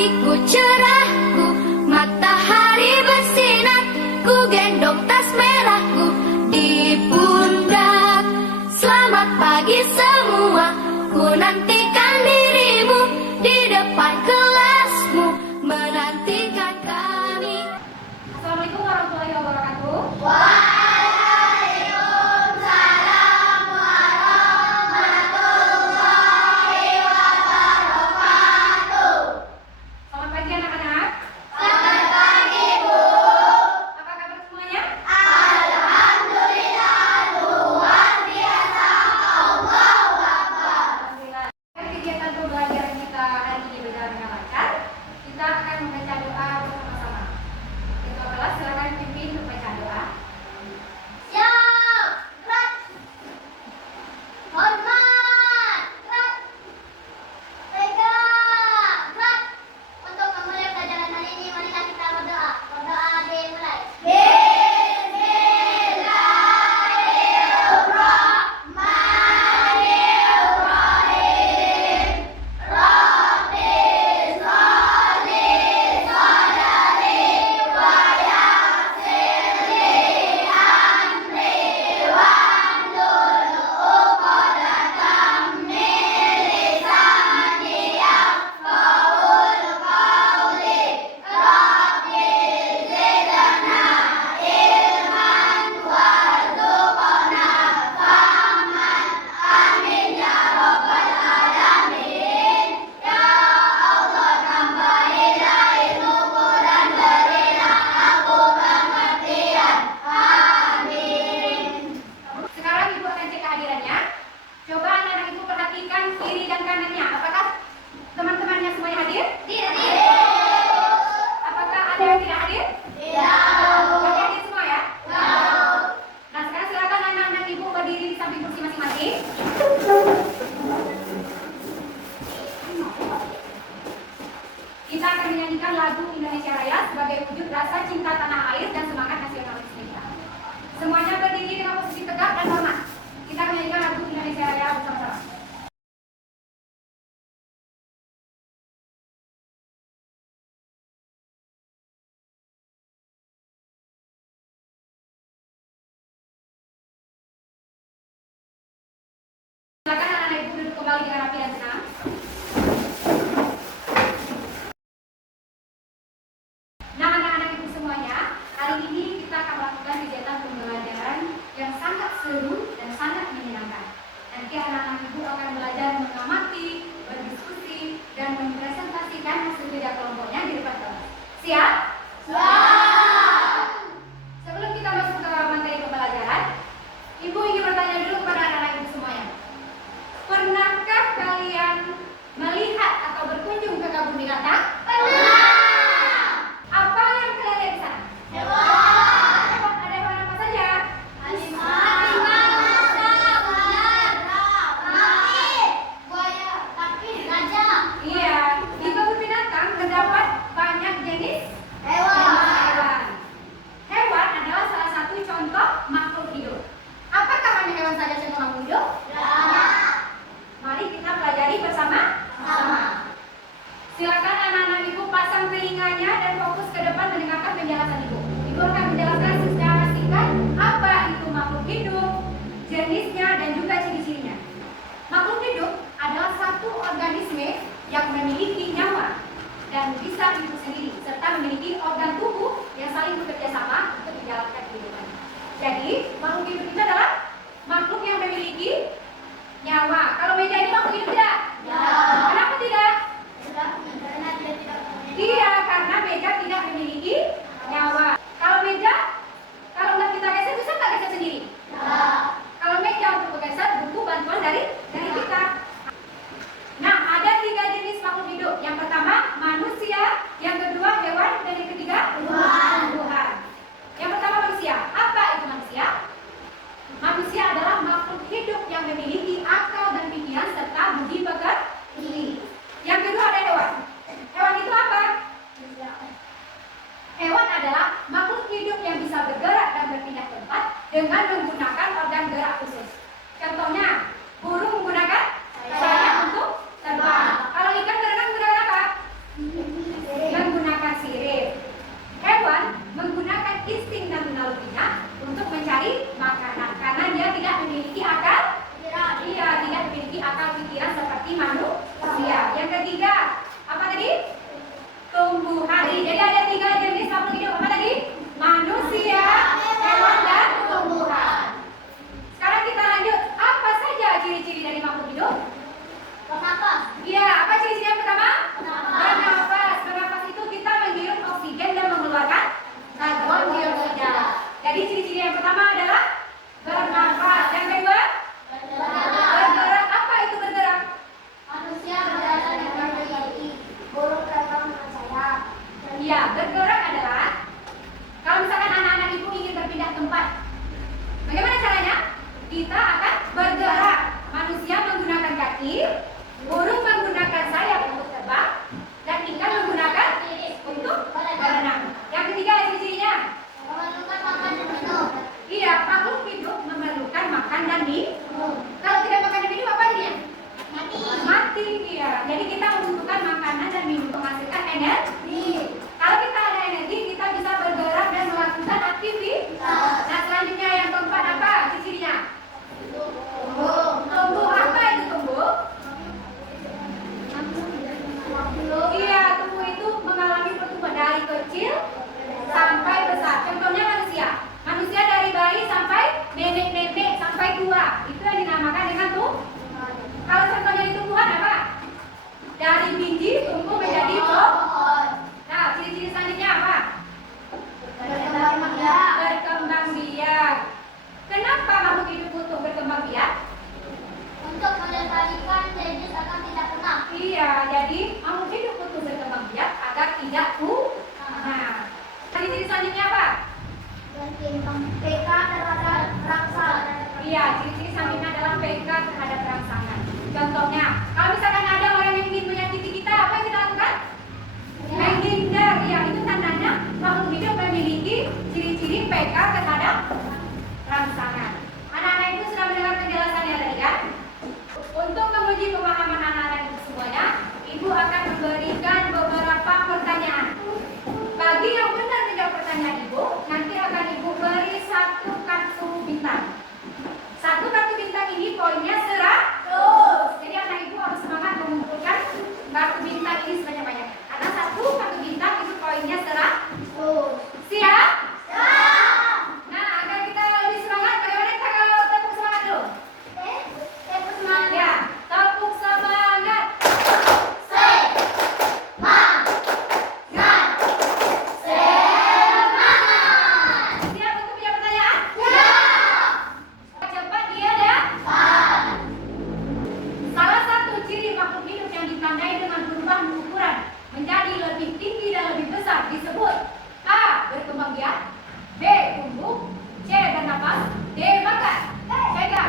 pagiku cerahku, matahari bersinar, ku gendong tas merahku di pundak. Selamat pagi semua, ku nantikan dirimu di depan kelasmu, menantikan kami. Assalamualaikum warahmatullahi wabarakatuh. Selamat pagi anak-anak. Selamat pagi, Bu. Apa kabar semuanya? Alhamdulillah, luar biasa. Allahu Akbar. Alhamdulillah. Kegiatan pembelajaran kita hari ini berjalan dengan lancar. Kita akan membaca doa bersama-sama. Ketua kelas silakan pimpin membaca doa. Siap, gerak. Hormat, gerak. Tegak, gerak. Untuk memulai pelajaran hari ini, marilah kita berdoa. Berdoa dimulai. Bismillahirrahmanirrahim. Rabbi sholli sadari wa yassirli amri wahlul 'uqdatam min lisani yafqahul qawli. Rabbi zidna ilman warzuqna fahman. Amin ya rabbal alamin. Ya Allah, tambahilah ilmuku dan berilah aku pengertian. Amin. Sekarang Ibu akan cek kehadirannya. Coba anak-anak Ibu perhatikan kiri dan kanannya. Apakah teman-temannya semuanya hadir? Apakah ada yang tidak hadir? Berarti hadir semua ya? Nah, sekarang silakan anak-anak Ibu berdiri di samping kursi masing-masing. Kita akan menyanyikan lagu Indonesia Raya sebagai wujud rasa cinta tanah air dan semangat nasionalis kita. Semuanya berdiri dengan posisi tegak dan hormat. Kita akan menyanyikan lagu Indonesia Raya bersama-sama. Silakan anak-anak Ibu duduk kembali dengan rapi dan tenang. Nah, anak-anak Ibu semuanya, hari ini kita akan melakukan kegiatan pembelajaran yang sangat seru dan sangat menyenangkan. Nanti anak-anak Ibu akan belajar mengamati, berdiskusi, dan mempresentasikan hasil kerja kelompoknya di depan kelas. Siap? Sebelum kita masuk ke materi pembelajaran, Ibu ingin bertanya dulu kepada anak-anak Ibu semuanya. Pernahkah kalian melihat atau berkunjung ke kebun binatang? Apa yang kalian lihat di sana? Hewan. Ada hewan apa saja? Iya, di kebun binatang terdapat banyak jenis hewan. Hewan adalah salah satu contoh makhluk hidup. Apakah hanya hewan saja contoh makhluk hidup? Mari kita pelajari bersama-sama. Silakan anak-anak Ibu pasang telinganya dan fokus ke depan mendengarkan penjelasan Ibu. Ibu akan menjelaskan secara singkat apa itu makhluk hidup, jenisnya dan juga ciri-cirinya. Makhluk hidup adalah satu organisme yang memiliki nyawa dan bisa hidup sendiri serta memiliki organ tubuh yang saling bekerja sama untuk menjalankan kehidupan. Jadi, makhluk hidup itu adalah makhluk yang memiliki nyawa. Kalau meja ini makhluk hidup tidak? Kenapa tidak? Iya, karena meja tidak memiliki nyawa. Kalau meja, kalau nggak kita geser, bisa nggak geser sendiri? Kalau meja untuk bergeser butuh bantuan dari kita. Nah, ada 3 jenis makhluk hidup. Yang pertama manusia, yang kedua hewan, dan yang ketiga tumbuhan. Yang pertama manusia. Apa itu manusia? Manusia adalah makhluk hidup yang memiliki akal dan pikiran serta budi pekerjaan. Iya, bergerak adalah kalau misalkan anak-anak ibu ingin berpindah tempat, bagaimana caranya? Kita akan bergerak. Manusia menggunakan kaki, burung menggunakan sayap untuk terbang, dan ikan menggunakan untuk berenang. Yang ketiga ciri-cirinya. Memerlukan makan dan minum. Iya, makhluk hidup memerlukan makan dan minum. Kalau tidak makan dan minum apa jadinya? Mati. Mati. Iya. Jadi kita membutuhkan makanan dan minum menghasilkan energi. Kalau kita ada energi, kita bisa bergerak dan melakukan aktivitas. Nah, selanjutnya yang keempat apa ciri-cirinya? Tumbuh. Apa itu tumbuh? Iya, tumbuh itu mengalami pertumbuhan dari kecil sampai besar. Contohnya manusia. Manusia dari bayi sampai nenek-nenek sampai tua. Itu yang dinamakan dengan tumbuh. Kalau contohnya di tumbuhan apa? Dari biji tumbuh menjadi pohon. Nah, ciri-ciri selanjutnya apa? Berkembang biak. Kenapa makhluk hidup butuh berkembang biak? Untuk melestarikan jenis agar tidak punah. Iya, jadi makhluk hidup butuh berkembang biak agar tidak punah. Nah, ciri-ciri selanjutnya apa? Berkembang PK terhadap rangsangan. Iya, ciri-ciri selanjutnya adalah PK terhadap rangsangan. Contohnya, kalau misalkan ada orang yang ingin menyakiti kita, apa yang kita lakukan? Menghindar. Ya, itu tandanya makhluk hidup memiliki ciri-ciri PK terhadap rangsangan. Anak-anak itu sudah mendengar penjelasannya tadi kan? Untuk menguji pemahaman anak-anak itu semuanya, Ibu akan memberikan beberapa pertanyaan. Bagi yang benar menjawab pertanyaan Ibu, nanti akan Ibu beri satu kartu bintang. Satu kartu bintang ini poinnya 100. Jadi anak Ibu harus semangat mengumpulkan kartu bintang ini sebanyak-banyaknya. Karena satu kartu bintang itu poinnya 100. Siap? Nah, agar kita lebih semangat, bagaimana kita kalau tepuk semangat dulu? Tepuk semangat. Ya, tepuk semangat. Siap untuk punya pertanyaan? Cepat dia dapat. Salah satu ciri makhluk hidup yang ditandai dengan perubahan ukuran menjadi lebih tinggi dan lebih besar disebut A. Berkembang biak, B. Tumbuh, C. Bernapas, D. Makan. Cekak.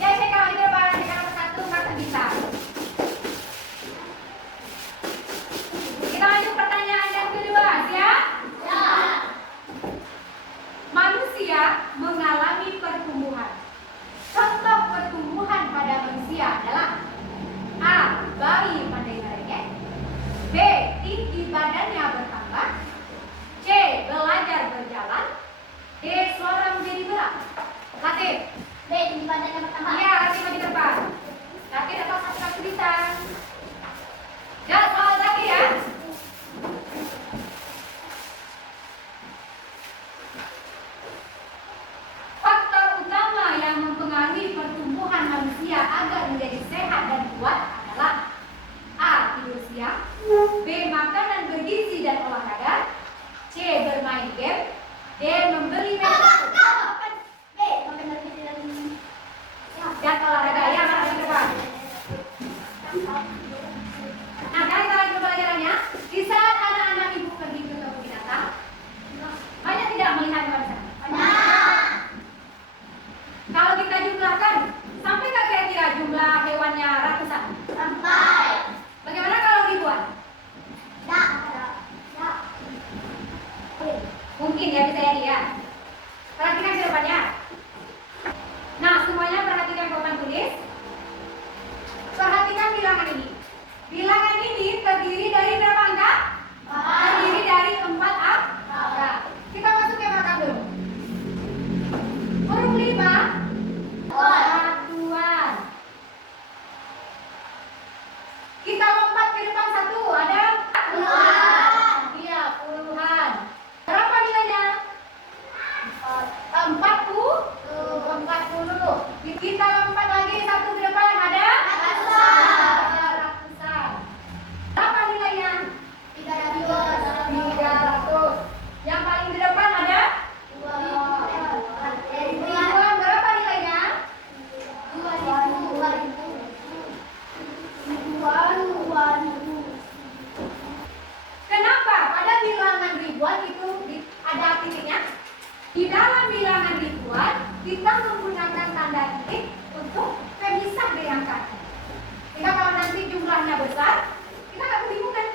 Ya, cekak di depan. Cekak nomor 1 kartu bintang. Kita lanjut pertanyaan yang kedua. Siap? Manusia mengalami pertumbuhan. Contoh pertumbuhan pada manusia adalah A. Bayi pandai merengek, B. Tinggi badannya bertambah, C. Belajar berjalan, D. Suara menjadi berat. Latif. B. Di badannya bertambah. Iya, Latif maju depan. Latif dapat satu kartu bintang. Ya, soal Latif ya. Faktor utama yang mempengaruhi pertumbuhan manusia agar menjadi sehat dan kuat adalah A. Tidur siang, B. Makanan bergizi dan olahraga, C. Bermain game, D. Membeli mainan B. Makan bergizi dan olahraga. Ya, mari depan. Nah, kali kita lanjut pelajarannya. Di saat anak-anak Ibu pergi ke kebun binatang, banyak tidak melihat hewan di sana? Kalau kita jumlahkan, sampai nggak kira-kira jumlah hewannya ratusan? Sampai. Bagaimana kalau ribuan? Mungkin ya, bisa jadi ya. Perhatikan ke depannya. Nah, semuanya perhatikan papan tulis. Di dalam bilangan ribuan, kita menggunakan tanda titik untuk pemisah dari angkanya. Sehingga kalau nanti jumlahnya besar, kita nggak kebingungan.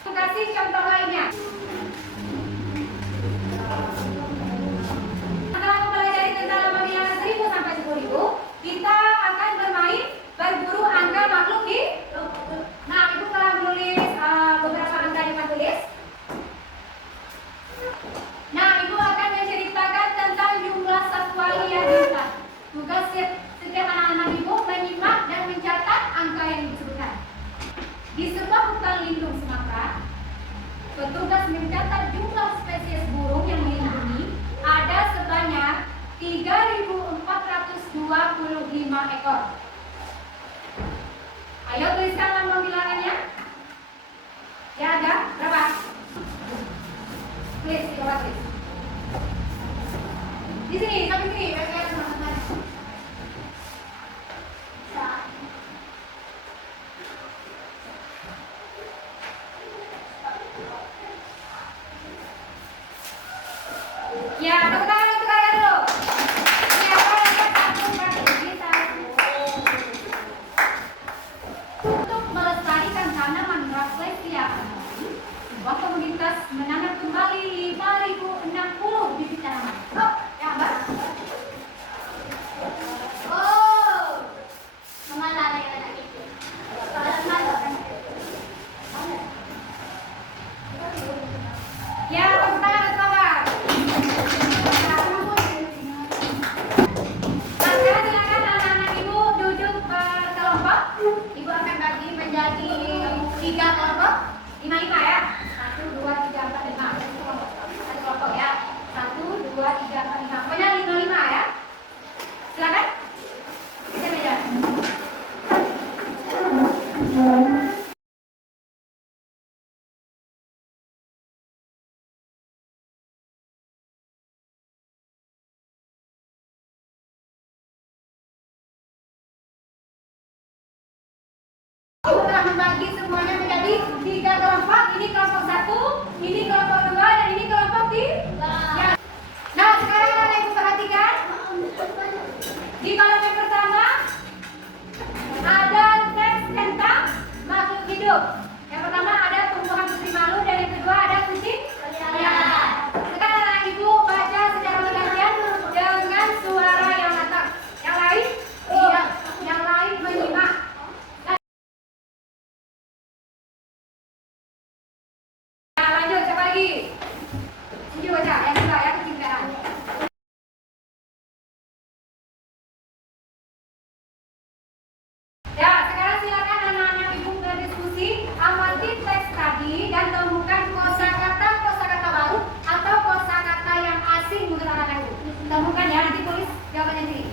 Kita kasih contoh lainnya. Setelah mempelajari tentang pembilangan 1000 sampai 10.000, kita akan bermain berburu angka makhluk hidup. Nah, Ibu telah menulis beberapa angka di tulis. Nah, Ibu akan menceritakan tentang jumlah satwa liar di hutan. Tugas setiap anak-anak Ibu menyimak dan mencatat angka yang disebutkan. Di sebuah hutan lindung Sumatera, petugas mencatat jumlah spesies burung yang dilindungi ada sebanyak 3.425 ekor. Ayo tuliskan lambang bilangannya. Ya ada berapa? Tulis, coba tulis. Di sini, sampai sini, biar teman-teman. Ya, tepuk tangan untuk kalian dulu. Siapa yang satu bagi satu. Untuk melestarikan tanaman rafflesia alami, sebuah komunitas menanam kembali 5.060 bibit tanaman. Oh, ya Mbak. Oh, kemana anak itu? Ya, tepuk tangan untuk Mbak. Nah, sekarang silakan anak-anak Ibu duduk berkelompok. Ibu akan bagi menjadi 3 kelompok, 5 ya. 1, 2, 3, 4, 5. Satu kelompok ya. 1, 2, 3, 4, 5. Pokoknya 5 ya. Silakan. Bisa meja. Ibu telah membagi semuanya menjadi 3 kelompok. Ini kelompok 1, ini kelompok 2, dan ini kelompok 3. Ya. Nah, sekarang anak Ibu perhatikan. Di kolom yang pertama ada teks tentang makhluk hidup. Yang pertama ada tumbuhan putri malu, dan yang kedua ada kucing liar. Sekarang anak Ibu baca secara bergantian dengan suara yang lantang. Yang lain tidak, yang lain menyimak. Nah, lanjut, siapa lagi? Sini baca, yang kedua ya, kucing liar. Ya, sekarang silakan anak-anak Ibu berdiskusi, amati teks tadi dan temukan kosakata baru atau kosakata yang asing menurut anak-anak Ibu. Temukan ya, nanti tulis jawabannya sendiri.